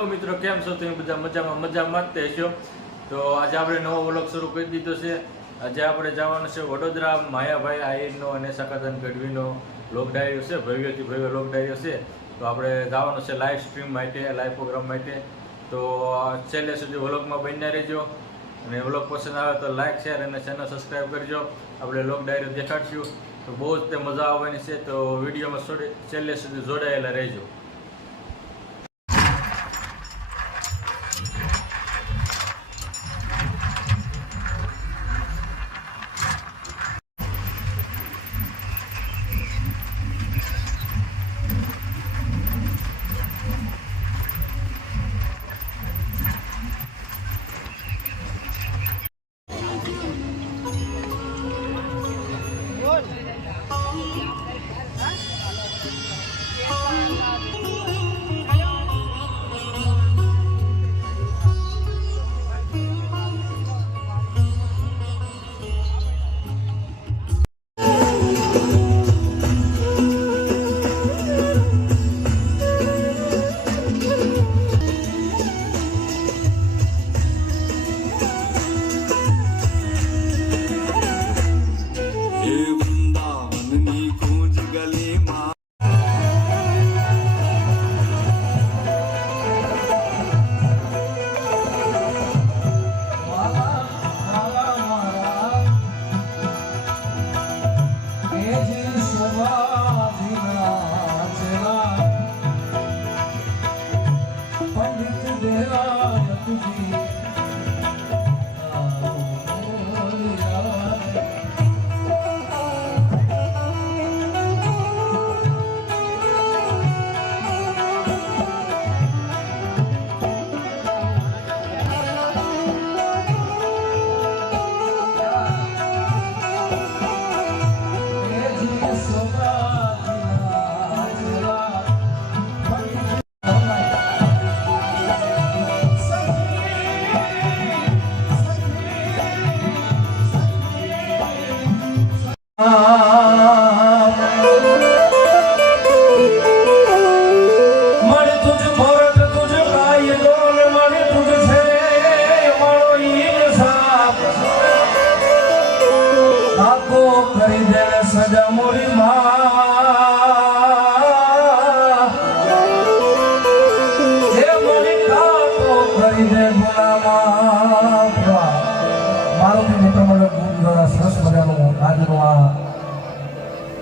Hello મિત્રો, કેમ છો તમે બધા? મજામાં જ છો. તો આજે આપણે નવો વ્લોગ શરૂ કરી દીધો છે. આજે આપણે જવાનું છે વડોદરા. માયાભાઈ આહિરનો અને સકાદન ગઢવીનો વ્લોગ ડાયરી છે, ભવ્યથી ભવ્ય વ્લોગ ડાયરી છે. તો આપણે જવાનું છે લાઈવ સ્ટ્રીમ માટે, લાઈવ પ્રોગ્રામ માટે. તો છેલ્લે સુધી વ્લોગમાં બન્યા રહેજો અને વ્લોગ પસંદ આવે તો લાઈક, શેર અને ચેનલ સબસ્ક્રાઈબ કરજો. આપણે વ્લોગ ડાયરી દેખાડશું તો બહુ જ તે મજા આવવાની છે. તો વિડીયોમાં છેલ્લે સુધી જોડાયેલા રહેજો.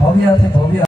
ભવ્યાથી ભવ્ય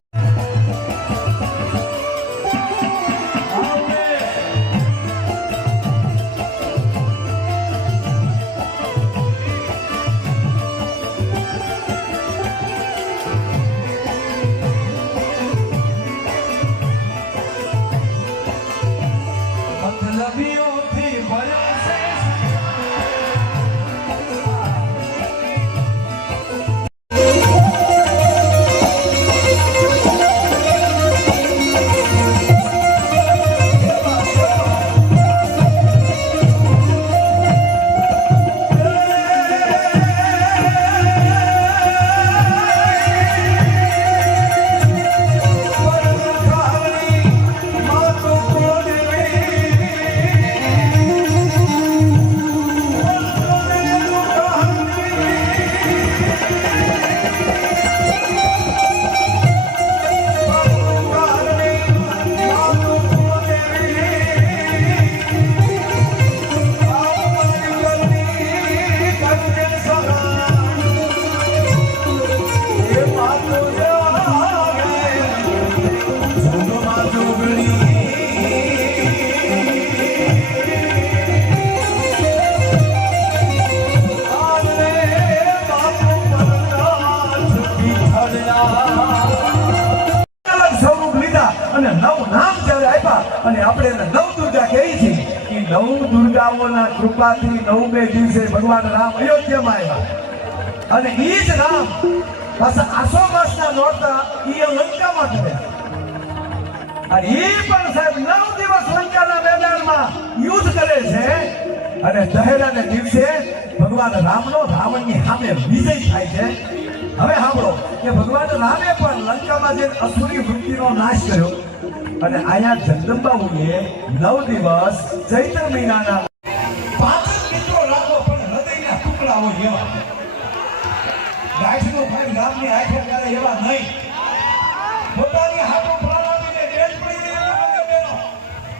કૃપાથી 9મે દિવસે ભગવાન રામ અયોધ્યામાં આવ્યા અને ઈ જ રામ પાછા આસો માસના નોરતા ઈ લંકામાં ગયા અને ઈ પણ સાહેબ 9 દિવસ લંકાના મેદાનમાં યુદ્ધ કરે છે અને દહેરાના દિવસે ભગવાન રામનો રાવણની સામે વિજય થાય છે. હવે સાંભળો કે ભગવાન રામે પણ લંકામાં જે અસુરી વૃત્તિનો નાશ કર્યો અને આયા જગદંબાઓએ 9 દિવસ ચૈત્ર મહિનાના 5 મિત્રો રાખો પણ હૃદયના ટુકડાઓ એવા ગાંઠનો ભાઈ ગામની આંખે કરે એવા નહીં પોતાની હાથો પ્રાણાવીને ડેટ પડી ગઈ બેનો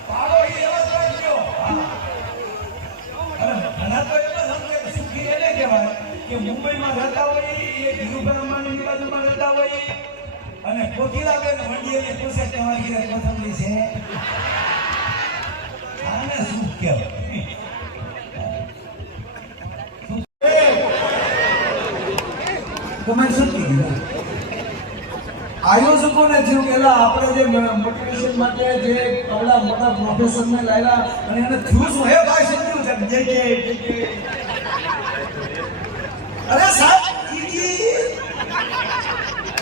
પાડો એવા જ રાખ્યો અને ઘણા તો એવા સમજે કે સુખી એને કહેવાય કે મુંબઈમાં રહેતા હોય એ ધીરુભાઈ બાજુમાં રહેતા હોય અને કોકિલાબેન મંડીએને પૂછે તમારી ઘરે કોથમરી છે આને શું કહેવાય તમે શું કીધું આયોજકોને થયું કે આપણે જે મોટિવેશન માટે જે આવડા મોટા પ્રોફેસરને લાવ્યા અને એને થયું શું હે ભાઈ સમજ્યું છે જે અરે સાહેબ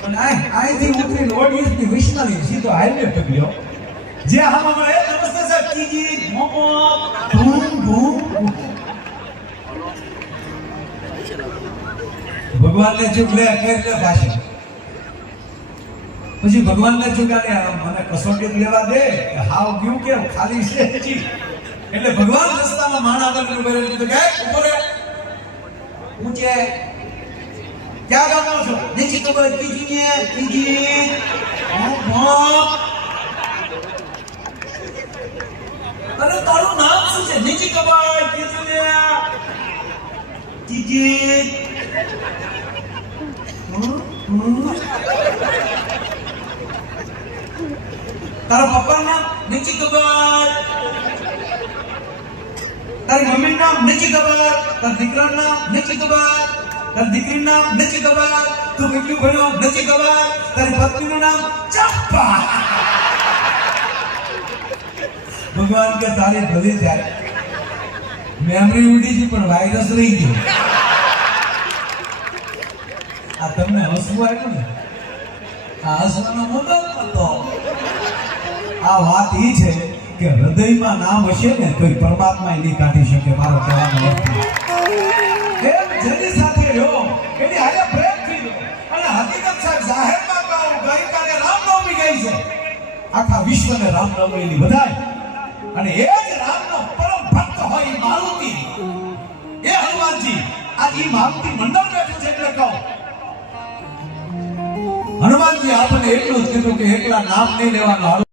અહીંથી ઉતરી ઓડિયન્સની વિશનાલી સીધો હાઈવે પર ગયો જે આમાં મળે નમસ્તે સર કીજી મોમો ધૂમ ધૂમ ભગવાનને ચૂક લે કરી લે ભાષણ પછી ભગવાનને ચૂકાને મને કસોટી લેવા દે હાવ ગયું કેમ ખાલી છે જી એટલે ભગવાન રસ્તામાં માણા આગળ ઉભો રહે તો કે ઉભો રે ઊંચે ક્યાં ગામનો છો નીચે તો બોલે કીજી અરે તારું નામ શું છે નીચે કબાય કીજી તારા પપ્પા નામ નીચે કબાય તારી મમ્મી નામ નીચે કબાય તારા દીકરા નામ નીચે કબાય તારી દીકરી નામ નીચે કબાય તું કેટલું ભણ્યો નીચે કબાય તારી પત્નીનું નામ ચંપા ભગવાન કે તારી ભલી થાય મેમરી ઉડી ગઈ પણ વાયરસ રહી ગયો આ તમને હસવું આવ્યું ને આ હસવાનો મુદ્દો હતો આ વાત એ છે કે હૃદયમાં નામ હશે ને તો પરમાત્મા એની કાઢી શકે મારો કહેવાનો અર્થ એમ જેની સાથે રહ્યો એની હારે પ્રેમ થઈ ગયો અને હકીકત સાહેબ જાહેરમાં કહું ગઈકાલે રામનવમી ગઈ છે આખા વિશ્વને રામનવમીની વધાઈ અને એ જ રામનો પરમ ભક્ત હોય મારુતિ એ હનુમાનજી આજ ઈ મારુતિ મંડળ બેઠું છે એટલે કહું હનુમાનજી આપણને એટલું જ કીધું કે એકલા નામ નહીં લેવાનું